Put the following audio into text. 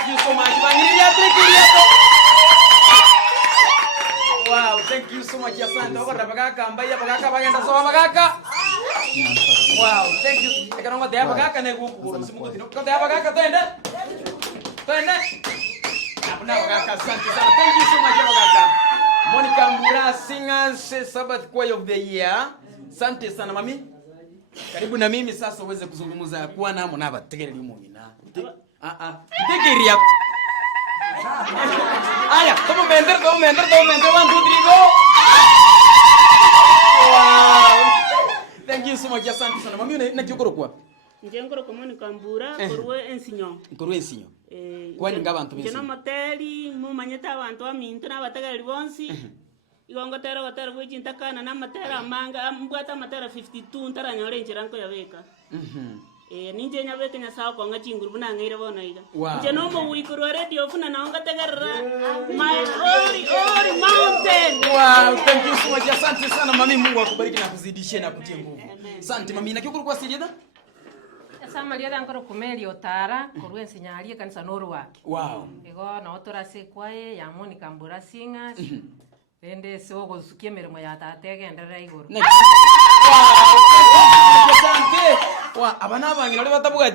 Thank you so much. Wow, thank you so much. Asante. Wako bagaka ambaye bagaka bagenda so bagaka. Wow, thank you. Ekanonga de bagaka ne gugu. Simuko tino. Ko de bagaka twende. Twende. Abuna bagaka asante sana. Thank you so much bagaka. Monica Mbura Singers Sabbath Choir of the Year. Asante sana mami. Karibu na mimi sasa uweze kuzungumza kuwa namo na bategereri umumina. Tegeria. Aya, como vender, 1, 2, 3, go. Wow. Thank you so much, asante sana. Mami na kiokoro kwa? Njengoro kwa Monica Mbura, korwe ensinyo. Korwe ensinyo. Kwani ngabantu bese. Jeno moteli, mu manyeta abantu aminto na batagereri bonsi. Igongo tero gotero bwijintakana na matera manga, mbwata matera 52 ntaranyore njiranko yabeka. Ninje nyabeke nyasawa kwa ngachinguru buna ngire bona iga. Nje no mo wikuru radio funa na onga tegerera. My ori mountain. Wow, thank you so much. Asante sana mami, Mungu akubariki na kuzidishie na kutie nguvu. Asante mami, na kiokuru kwa sirieda? Sama ria dankoro kumeli otara, korwe ensinyalie kanisa noru wake. Wow. Ego na otora se kwae ya Monica Mbura Singers. Ende so gosukie mirimo ya tate agendera iguru. Wow. Asante. Wa abana bangira batabuga